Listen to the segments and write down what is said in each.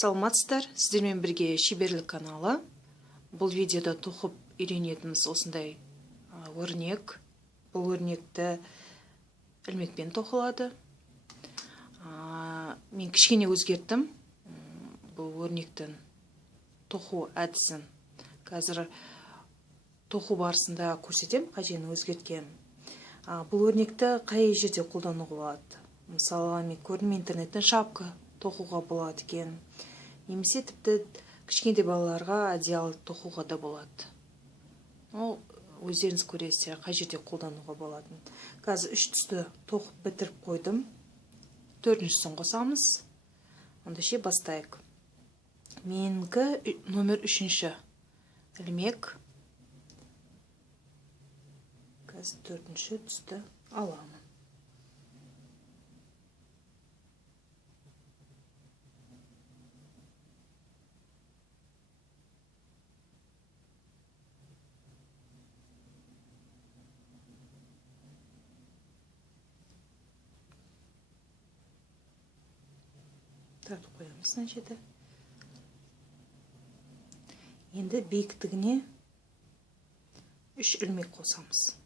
Саламатсыздар, сіздермен бірге шеберлік каналы. Бұл видеода тоқып үйренетініміз осындай өрнек. Бұл өрнекті ілмекпен тоқылады. Мен кішкене өзгерттім. Бұл өрнектің тоқу әдісін қазір тоқу барысында көрсетем, қажені өзгерткен. Бұл өрнекті қай жерде қолдануға болады? Мысалы, мен көрдім интернеттен шапка тоқуға болады екен. Немесе тіпті кішкентай балаларға одеяло тоқуға да болады. Ол өздеріңіз көресіздер, қай жерде қолдануға болатын. Қазір 3 түсті тоқып бітіріп қойдым. 4-шісін қосамыз. Онда ше бастайық. Менікі номер 3-ші ілмек. Қазір 4-ші түсті аламын. Тартып қоямыз мына жерде. Енді биіктігіне 3 ілмек қосамыз.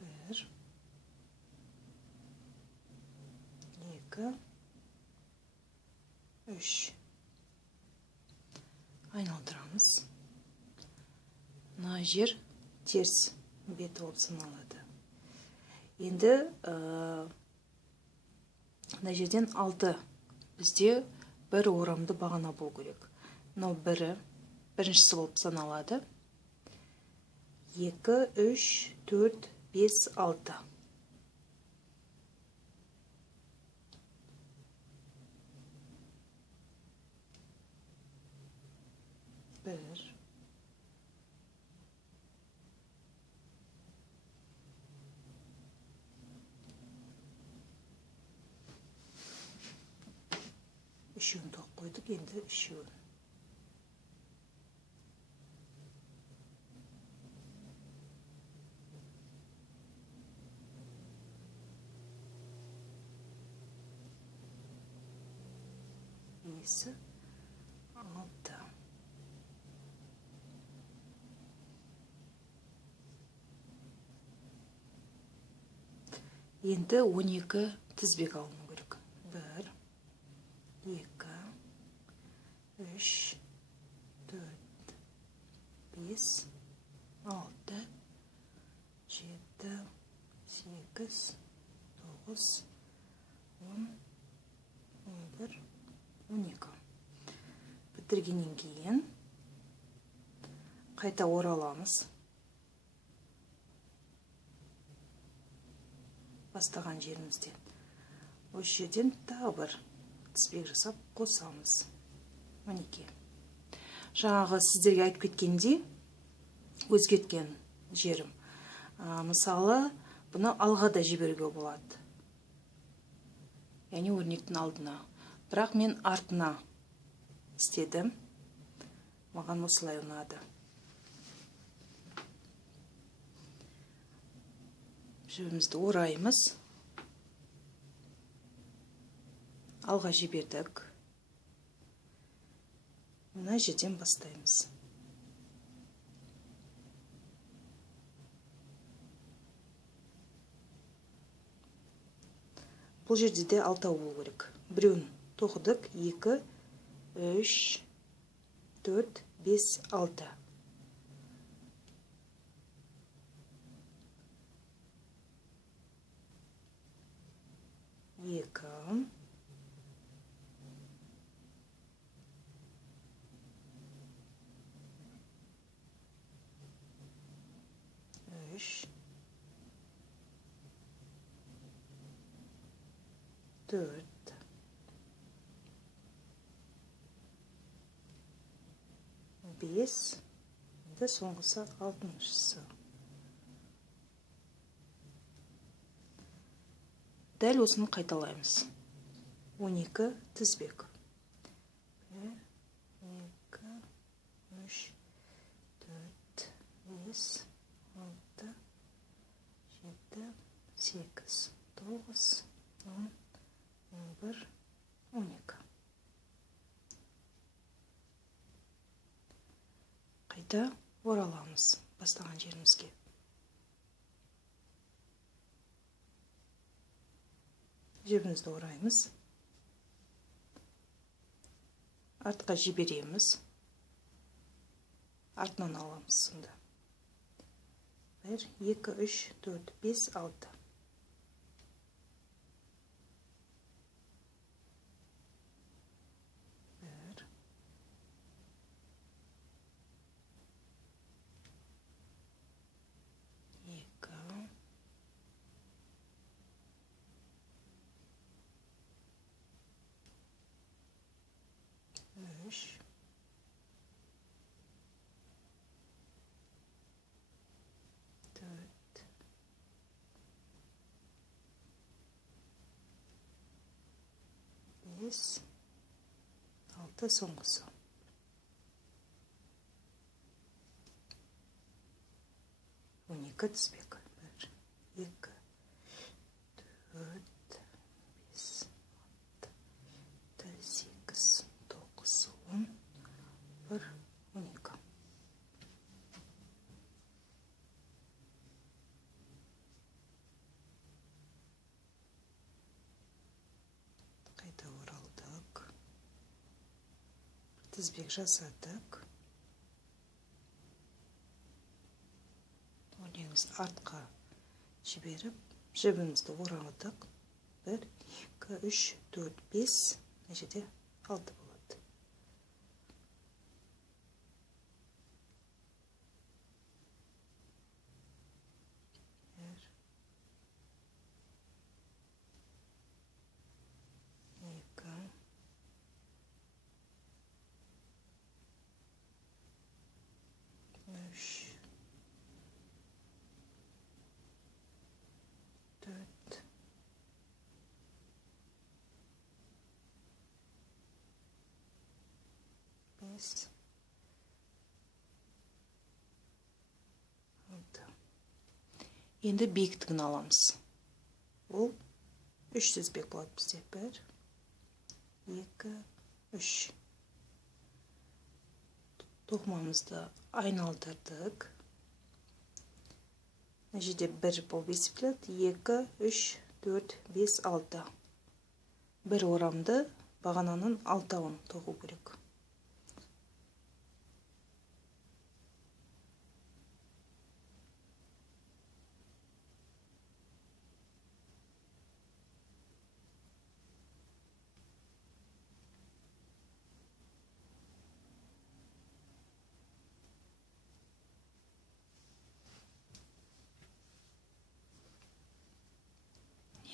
1 2 3 айналдырамыз. Мына жер теріс беті болып саналады. Енді мына жерден 6 бізде бір орамды бағана болу керек. Мынау біріншісі болып саналады. 2, 3, 4, 5, 6. Bir. Üçüğünü toq koyduk, endi üçüğün. Neyse, 6. Endi 12 tizbek alını керек. 1, 2, 3, 4, 5, 6, 7, 8, 9, 10, 11, 12. Бітіргеннен кейін қайта ораламыз. Бастаған жерімізден. Осы жерден тағы бір тізбек жасап қосамыз. Мінекей. Жаңағы сіздерге айтып кеткендей өзгерткен жерім. Мысалы, бұны алға да жіберуге болады. Яғни өрнектің алдына. Бірақ мен артына істедім. Маған осылай ұнады. Жібімізді ораймыз. Алға жібердік. Мына жерден бастаймыз. Бұл жерде де 6 болу керек. Біреуін тоқыдық. 2, 3, 4, 5, 6. Екі. Үш. 4. 5. Енді соңғысы 6-шысы. Дәл осыны қайталаймыз. 12 тізбек. 1, 2, 3, 4, 5, 6, 7, 8, 9, 10, 11, 12. Қайта ораламыз бастаған жерімізге. Жібімізді ораймыз. Артқа жібереміз. Артынан аламыз сонда. 1, 2, 3, 4, 5, 6. Üç, dört, beş, altı, songusu. On iki tizbek. 1, 2, 4, 5, 6, 7, 8, 9, 10, 1, 12. Қайта оралдық. Тізбек жасадық. Өнегімізді артқа жіберіп, жібімізді орадық. 1, 2, 3, 4, 5, нәжеде 6 болады. Bir, iki, üç, 4, 5, 6. Енді биіктігін аламыз. Ол 3 тізбек болады бізде. 1, 2, 3. Тоқымамызды айналдырдық. Нәжеде 1 болып есептеледі. 2, 3, 4, 5, 6. Бір орамды бағананың 6-ауын тоқу керек.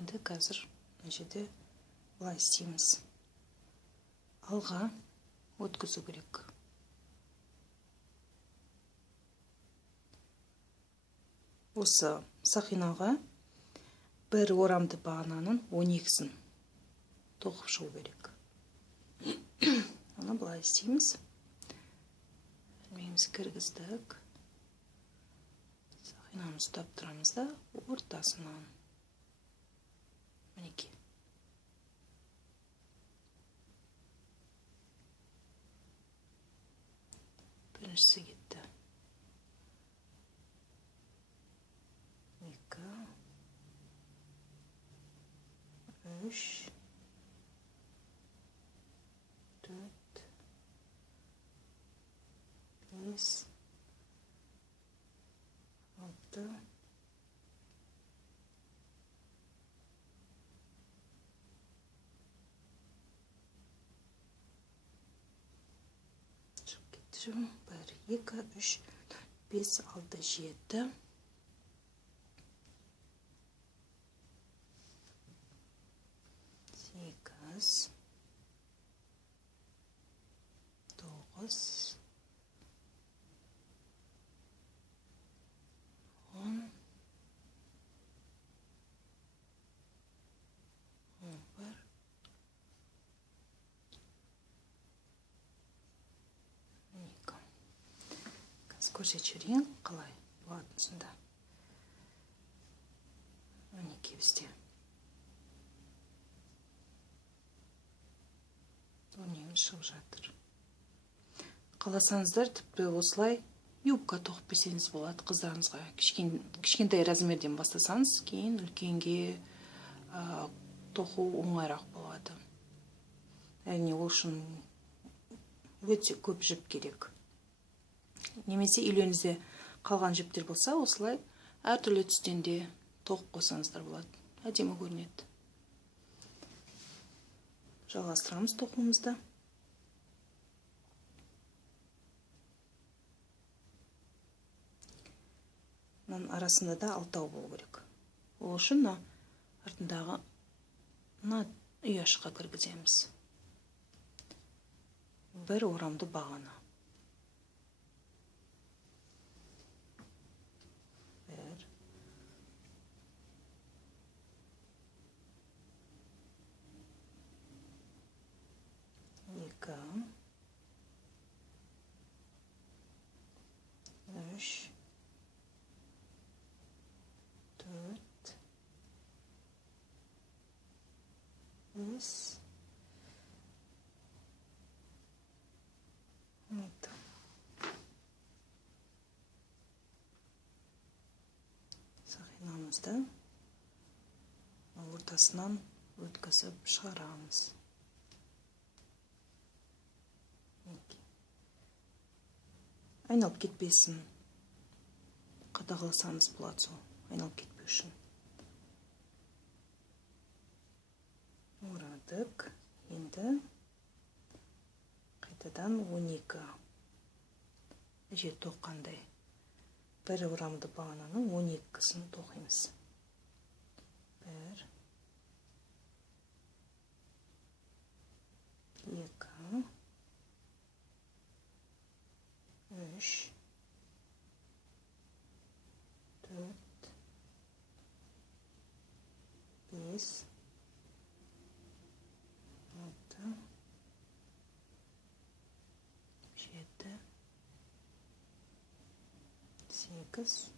Енді қазір мына жерде былай істейміз. Алға өткізу керек. Осы сақинаға бір орамды бағананың 12-сін тоқып шығу керек. Оны былай істейміз. Ілмегімізді кіргіздік. Сақинаны ұстап тұрамыз да ортасынан. Мінекей. Біріншісі кетті. 2, 3, 4, 5, 6, 1, 2, 3, 5, 6, 7. 8, 9, 10, 11, 12. Қазір көрсетіп жіберейін қалай болатынын. 12. бізде. 10 шығып жатыр. Қаласаңыздар тіпті осылай юбка тоқып берсеңіз болады қыздарыңызға. Кішкентай размерден бастасаңыз, кейін үлкенге тоқу оңайырақ болады. Әрине ол үшін өте көп жіп керек. Немесе үйлеріңізде қалған жіптер болса, осылай әртүрлі түстен де тоқып қойсаңыздар болады. Әдемі көрінеді. Жалғастырамыз тоқуымызды. Мынаның арасында да 6 болу керек. Ол үшін артындағы ұяшқа кіргіземіз. Бір орамды бағана. Бір. Екі. Үш. 4, 5, 6. Сақинамызды ортасынан өткізіп шығарамыз. Айналып кетпесін. Қадағаласаңыз болады сол. Айналып кетпеу үшін. Орадық. Енді қайтадан 12. Жер тоққандай. Бір орамды бағананың 12-сін тоқимыз. 1, 2, 3, 4, 5, 6, 7, 8,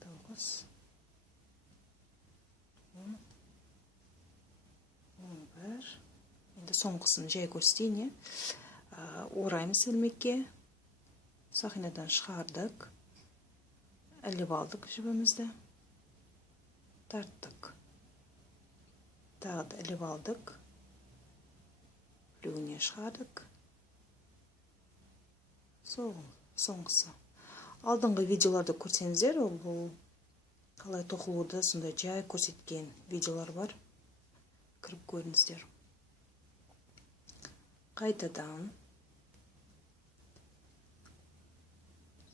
9, 10, 11. Енді соңғысын жай көрсетейін. Ораймыз ілмекке. Сақинадан шығардық. Іліп алдық жібімізді. Тарттық. Тағы да іліп алдық. Бүлігіне шығардық. Соңғысы. Алдыңғы видеоларды көрсеңіздер, бұл қалай тоқылуды сондай жай көрсеткен видеолар бар. Кіріп көріңіздер. Қайтадан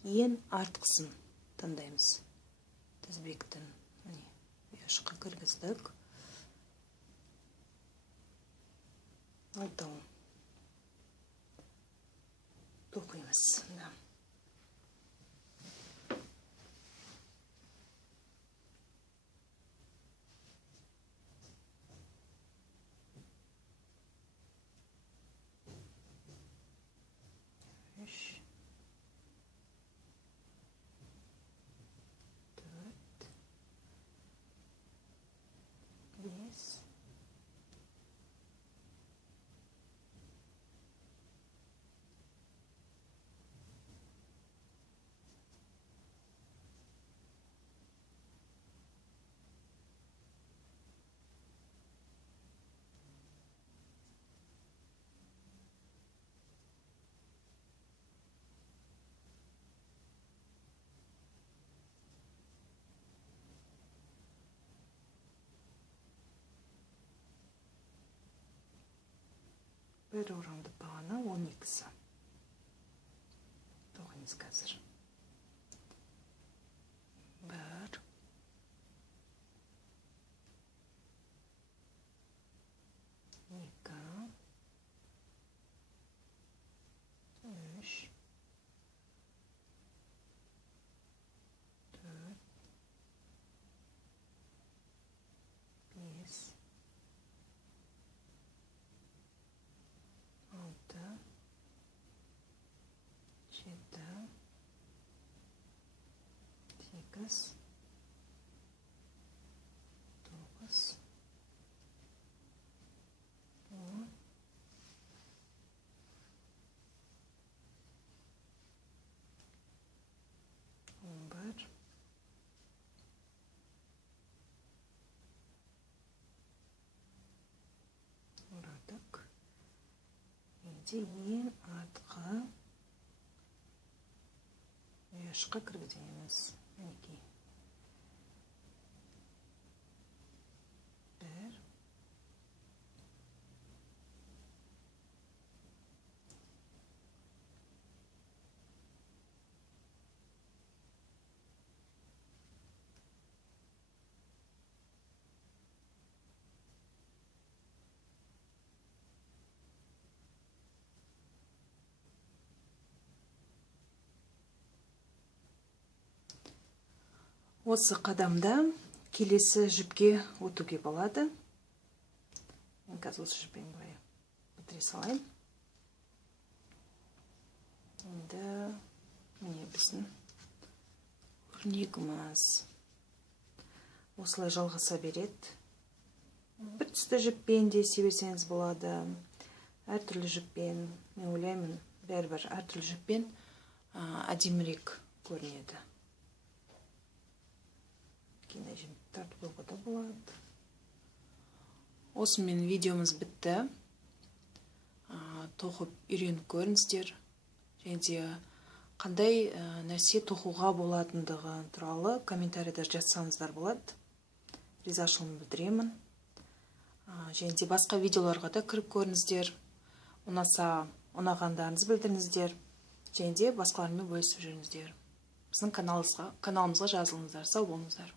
ең артқысын таңдаймыз. Тізбектің ұяшқа кіргіздік. Алтауын тоқимыз. 1 орамды бағана 12-сі. Тоқимыз қазір. 1, 2, 3, 4, 5, 6, 7, 8, дейін артқы ұяшқа кіргіземіз. Мінекей. 1. Осы қадамда келесі жіпке өтуге болады. Мен қазір осы жіппен былай бітіре салайын. Енді міне біздің өрнегіміз осылай жалғаса береді. Бір түсті жіппен де себесеңіз болады. Әртүрлі жіппен, мен ойлаймын, бәрібір әртүрлі жіппен әдемірек көрінеді. Тартып да болады. Осымен видеомыз бітті. Тоқып үйреніп көріңіздер. Және де қандай нәрсе тоқуға болатындығы туралы комментарийда жазсаңыздар болады. Ризашылығымды білдіремін. Және де басқа видеоларға да кіріп көріңіздер. Ұнаса, ұнағандарыңызды білдіріңіздер. Және де басқалармен бөлісіп жүріңіздер. Біздің каналымызға жазылыңыздар. Сау болыңыздар.